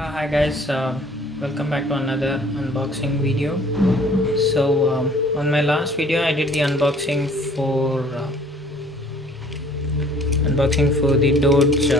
Hi guys, welcome back to another unboxing video. On my last video, I did the unboxing for the Doge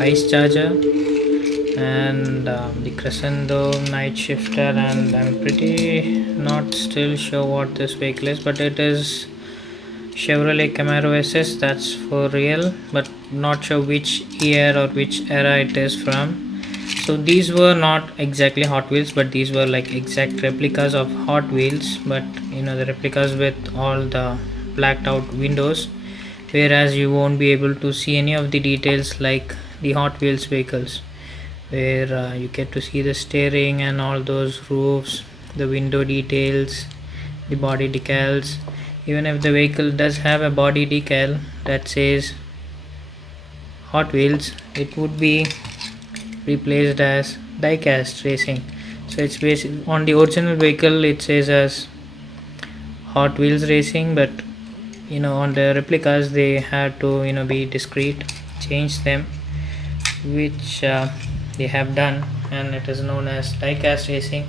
ice charger and the Crescendo night shifter, and I'm pretty not still sure what this vehicle is, but it is Chevrolet Camaro SS. That's for real, but not sure which year or which era it is from. So these were not exactly Hot Wheels, but these were like exact replicas of Hot Wheels, but the replicas with all the blacked out windows, whereas you won't be able to see any of the details like the Hot Wheels vehicles, where you get to see the steering and all those roofs, the window details, the body decals. Even if the vehicle does have a body decal that says Hot Wheels, it would be replaced as diecast racing. So it's based on the original vehicle, it says as Hot Wheels racing, but on the replicas they had to be discreet, change them, which they have done, and it is known as diecast racing.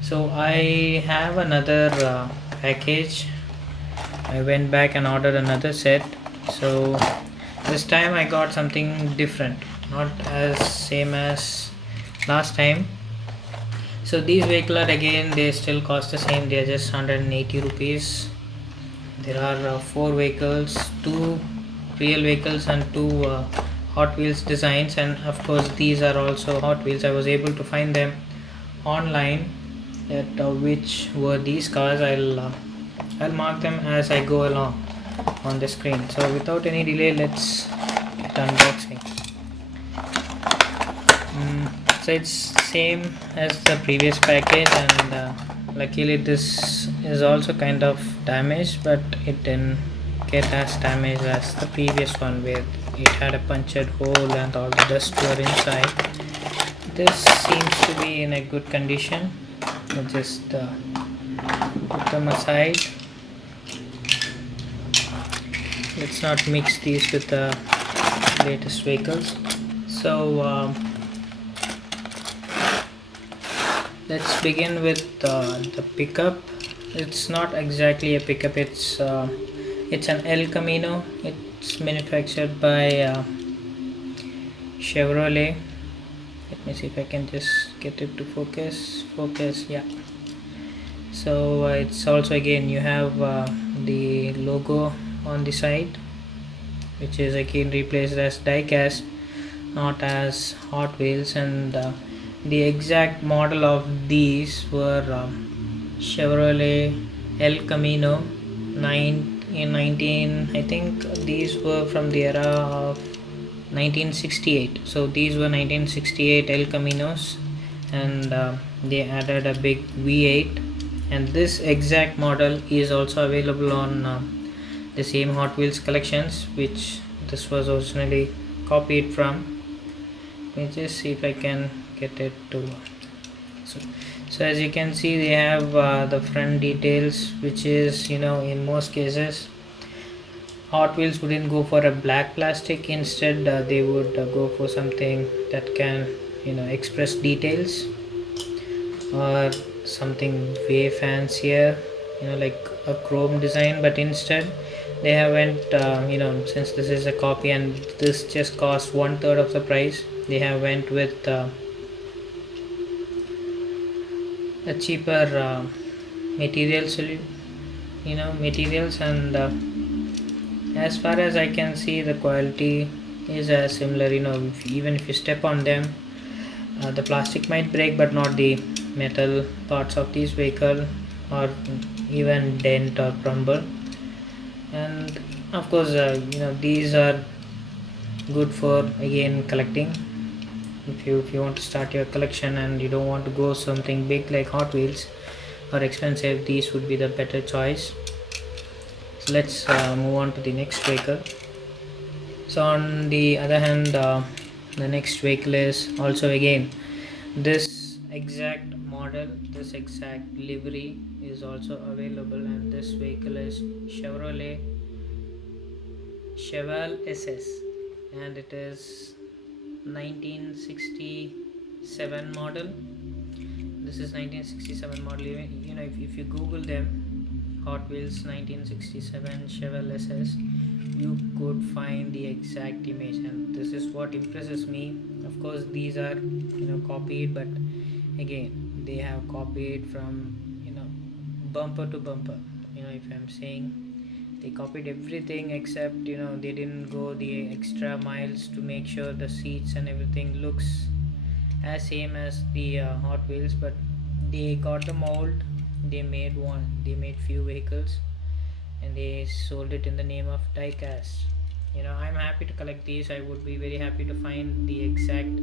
So I have another package. I went back and ordered another set. So this time I got something different, not as same as last time. So these vehicles are, again, they still cost the same. They are just 180 rupees. There are four vehicles, two real vehicles and two Hot Wheels designs, and of course these are also Hot Wheels. I was able to find them online, that which were these cars. I'll mark them as I go along on the screen. So without any delay, let's get unboxing. So it's same as the previous package, and luckily this is also kind of damaged, but it didn't get as damaged as the previous one, where it had a punctured hole and all the dust were inside. This seems to be in a good condition. I'll just put them aside. Let's not mix these with the latest vehicles. So let's begin with the pickup. It's not exactly a pickup, it's an El Camino. It's manufactured by Chevrolet. Let me see if I can just get it to focus. Yeah. So it's also, again, you have the logo on the side, which is again replaced as diecast, not as Hot Wheels. And the exact model of these were Chevrolet El Camino 9 in 19, I think these were from the era of 1968. So these were 1968 El Caminos, and they added a big V8, and this exact model is also available on the same Hot Wheels collections, which this was originally copied from. Let me just see if I can get it to so, so as you can see, they have the front details, which is, in most cases Hot Wheels wouldn't go for a black plastic. Instead they would go for something that can express details, or something way fancier, like a chrome design. But instead they haven't, since this is a copy and this just costs one third of the price, they have went with a cheaper materials. And as far as I can see, the quality is similar. Even if you step on them, the plastic might break, but not the metal parts of this vehicle, or even dent or crumble. And of course, these are good for, again, collecting. If you want to start your collection and you don't want to go something big like Hot Wheels or expensive, these would be the better choice. So let's move on to the next vehicle. So on the other hand, the next vehicle is also, again, this exact model, this exact livery is also available, and this vehicle is Chevrolet Cheval SS, and it is 1960 7 model. This is 1967 model. You know, if you Google them, Hot Wheels 1967 Chevelle SS, you could find the exact image, and this is what impresses me. Of course, these are copied, but again, they have copied from bumper to bumper. If I'm saying, they copied everything except they didn't go the extra miles to make sure the seats and everything looks as same as the Hot Wheels, but they got the mold. They made few vehicles and they sold it in the name of diecast. I'm happy to collect these. I would be very happy to find the exact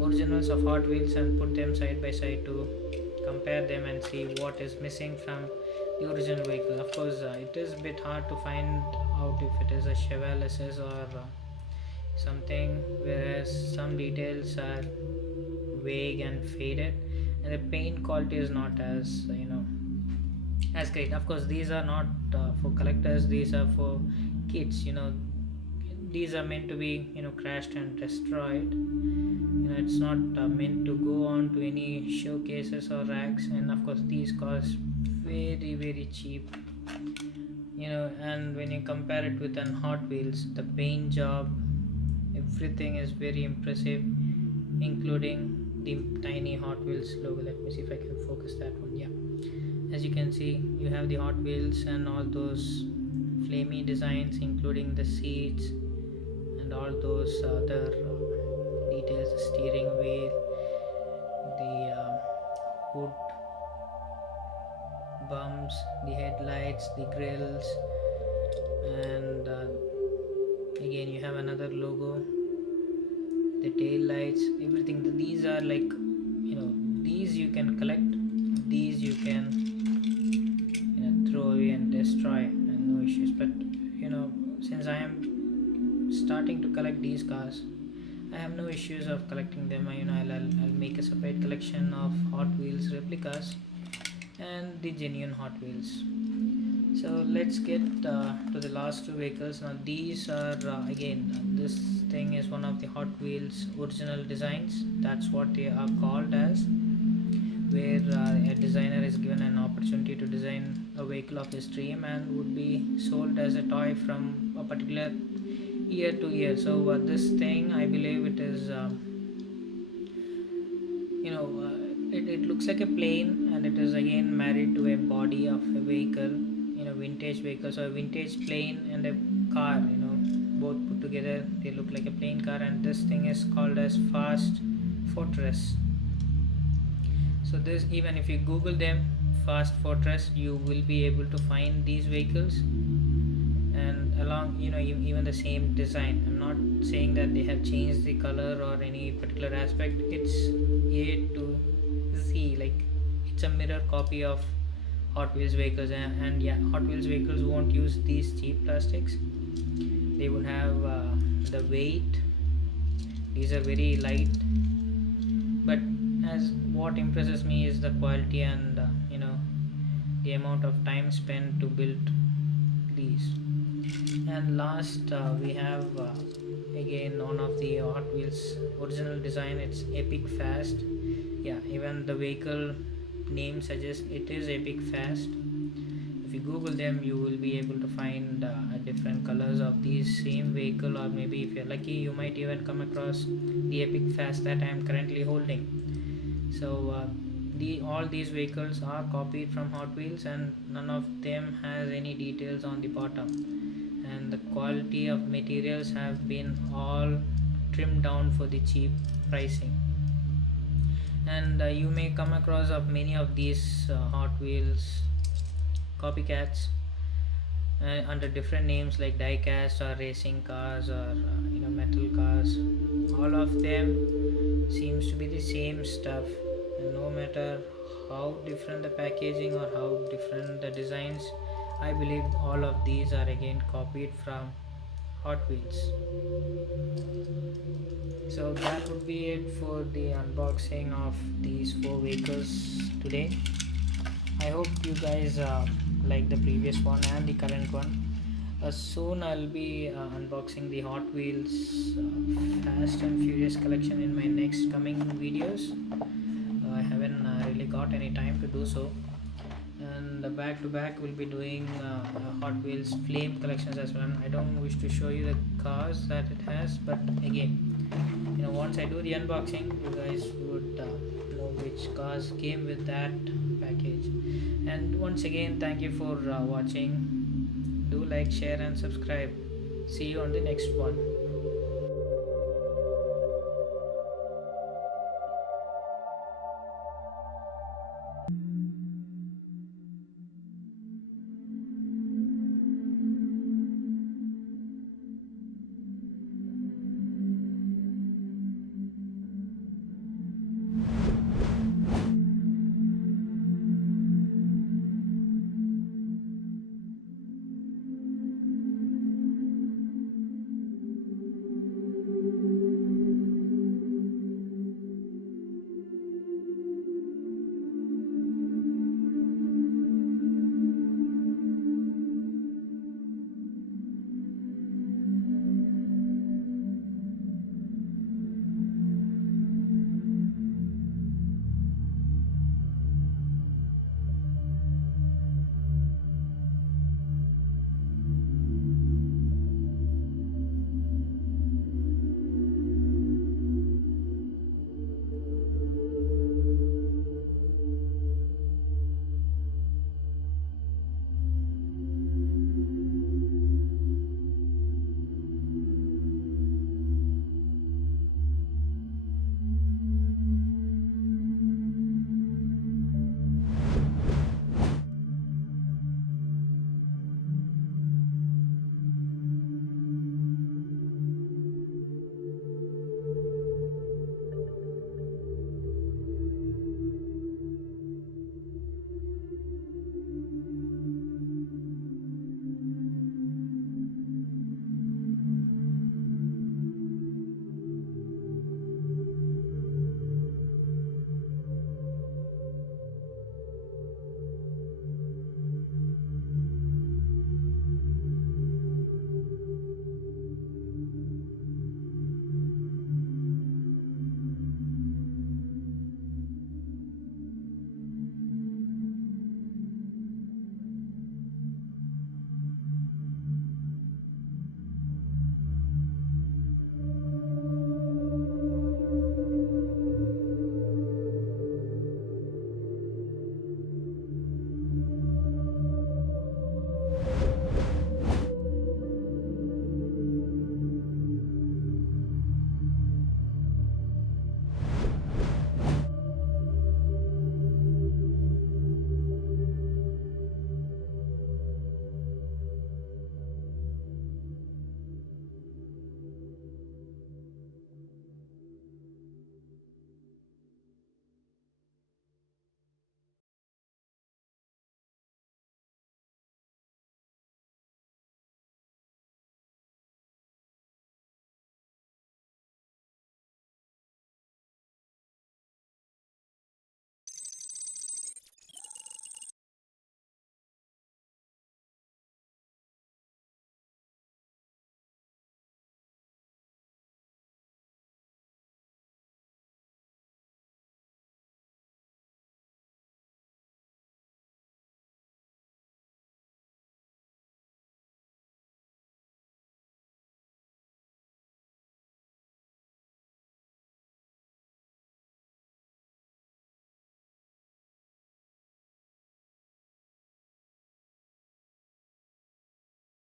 originals of Hot Wheels and put them side by side to compare them and see what is missing from the original vehicle. Of course, it is a bit hard to find out if it is a Chevelle SS or something, whereas some details are vague and faded, and the paint quality is not as as great. Of course, these are not for collectors. These are for kids. These are meant to be crashed and destroyed. It's not meant to go on to any showcases or racks. And of course, these cost very very cheap. And when you compare it with an Hot Wheels, the paint job, everything is very impressive, including the tiny Hot Wheels logo. Let me see if I can focus that one. Yeah, as you can see, you have the Hot Wheels and all those flamey designs, including the seats and all those other details, the steering wheel, the hood bumps, the headlights, the grills, and again you have another logo, the tail lights, everything. These are like these you can collect, these you can throw away and destroy and no issues. But since I am starting to collect these cars, I have no issues of collecting them. I'll make a separate collection of Hot Wheels replicas and the genuine Hot Wheels. So let's get to the last two vehicles. Now these are again, this thing is one of the Hot Wheels original designs. That's what they are called as, where a designer is given an opportunity to design a vehicle of his dream and would be sold as a toy from a particular year to year. So this thing, I believe it is it looks like a plane, and it is again married to a body of a vehicle, vintage vehicle. So a vintage plane and a car, both put together, they look like a plane car, and this thing is called as Fast Fortress. So this, even if you Google them, Fast Fortress, you will be able to find these vehicles, and along even the same design. I'm not saying that they have changed the color or any particular aspect. It's A to Z, like it's a mirror copy of Hot Wheels vehicles. And yeah, Hot Wheels vehicles won't use these cheap plastics. They will have the weight. These are very light, but as what impresses me is the quality and the amount of time spent to build these. And last we have again one of the Hot Wheels original design. It's Epic Fast. Yeah, even the vehicle name suggests it is Epic Fast. If you Google them, you will be able to find different colors of these same vehicle, or maybe if you're lucky, you might even come across the Epic Fast that I am currently holding. So all these vehicles are copied from Hot Wheels, and none of them has any details on the bottom, and the quality of materials have been all trimmed down for the cheap pricing. And you may come across of many of these Hot Wheels copycats under different names like diecast or racing cars or metal cars. All of them seems to be the same stuff, and no matter how different the packaging or how different the designs, I believe all of these are again copied from Hot Wheels. So that would be it for the unboxing of these 4 vehicles today. I hope you guys like the previous one and the current one. Soon I'll be unboxing the Hot Wheels Fast and Furious collection in my next coming videos. I haven't really got any time to do so, and back to back we'll be doing Hot Wheels Flame collections as well. And I don't wish to show you the cars that it has, but again, once I do the unboxing, you guys would know which cars came with that package. And once again, thank you for watching. Do like, share, and subscribe. See you on the next one.